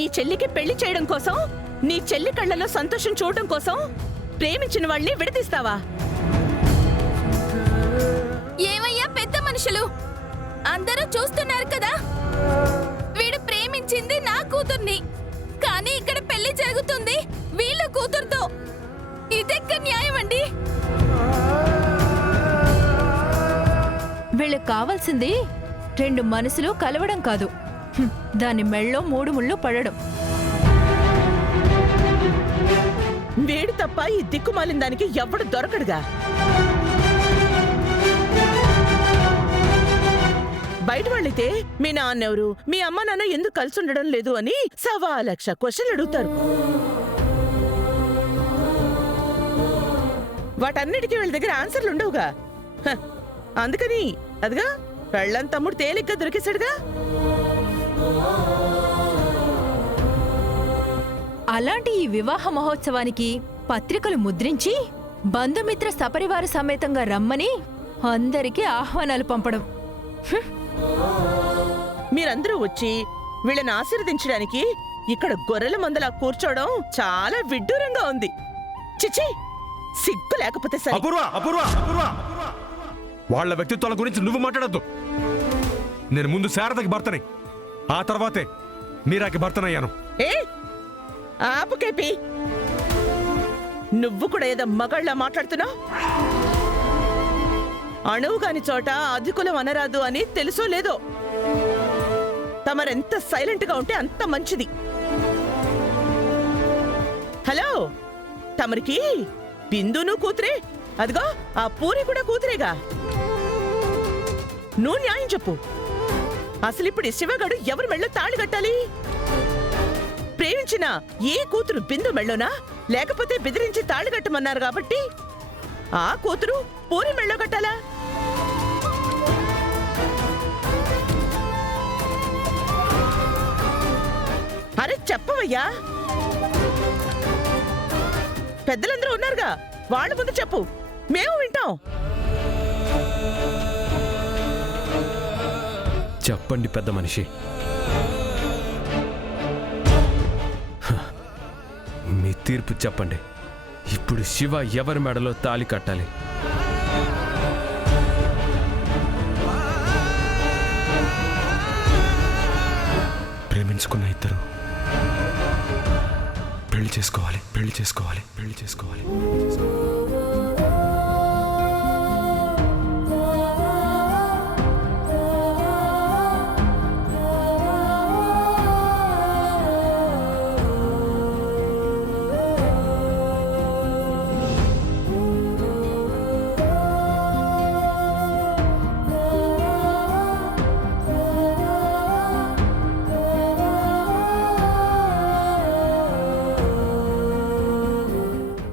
నీ చెల్లికి పెళ్లి చేయడం కోసం, నీ చెల్లి కళ్ళలో సంతోషం చూడడం కోసం ప్రేమించిన వాళ్ళని విడదీస్తావా? ఏమయ్యా పెద్ద మనుషులు, అందరూ చూస్తున్నారు కదా, వీడు ప్రేమించింది నా కూతుర్ని, కానీ ఇక్కడ పెళ్లి జరుగుతుంది వీళ్ళ కూతురుతో. ఇదెక్క న్యాయం అండి? వీళ్ళకి కావాల్సింది రెండు మనసులు కలవడం కాదు, దాని మెళ్ళో 3 ముళ్ళు పడడం. వేడి తప్ప ఈ దిక్కుమాలిన దానికి ఎవడు దొరకడుగా. బయట వాళ్ళైతే మీ నాన్నెవరు, మీ అమ్మ నాన్న ఎందుకు కలిసి ఉండడం లేదు అని 1,00,000 క్వశ్చన్లు అడుగుతారు. వాటన్నిటికీ వీళ్ళ దగ్గర ఆన్సర్లు ఉండవుగా. అందుకని అదిగా పెళ్ళం తమ్ముడు తేలిగ్గా దొరికేశాడుగా. అలాంటి ఈ వివాహ మహోత్సవానికి పత్రికలు ముద్రించి బంధుమిత్ర సపరివార సమేతంగా రమ్మని అందరికీ ఆహ్వానాలు పంపడం. మీరందరూ వచ్చి వీళ్ళని ఆశీర్వదించడానికి ఇక్కడ గొర్రెల మందలా కూర్చోవడం చాలా విడ్డూరంగా ఉంది. చిచి, సిగ్గు లేకపోతే సరే. అపూర్వ, అపూర్వ, అపూర్వ, వాళ్ళ వ్యక్తిత్వాల గురించి నువ్వు మాట్లాడద్దు. నేను ముందు శారదకి భర్తని, ఆ తర్వాతే మీరాకి భర్తనయ్యాను. ఏ ఆపుకేపి, నువ్వు కూడా ఏదో మగాళ్ళ మాట్లాడుతున్నావు. అణువుగాని చోట అధికులం అనరాదు అని తెలుసో లేదో. తమరెంత సైలెంట్ గా ఉంటే అంత మంచిది. హలో, తమరికి బిందును కూతురే, అదిగో ఆ పూరి కూడా కూతురేగా. నువ్వు న్యాయం చెప్పు. అసలు ఇప్పుడు శివగాడు ఎవరి మెళ్ళో తాళి కట్టాలి? ప్రేమించిన ఏ కూతురు బిందు మెళ్ళోనా, లేకపోతే బెదిరించి తాళి కట్టమన్నారు కాబట్టి ఆ కూతురు పూరి మెళ్ళో కట్టాలా? అరే చెప్పవయ్యా, పెద్దలందరూ ఉన్నారుగా, వాళ్ళ ముందు చెప్పు, మేము వింటాం. చెప్పండి పెద్ద మనిషి. మీ తీర్పు చెప్పండి. ఇప్పుడు శివ ఎవరి మెడలో తాళి కట్టాలి? ప్రేమించుకున్న ఇద్దరు పెళ్లి చేసుకోవాలి, పెళ్లి చేసుకోవాలి, పెళ్లి చేసుకోవాలి.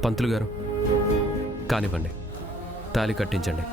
పంతులు గారు, కానివ్వండి, తాళి కట్టించండి.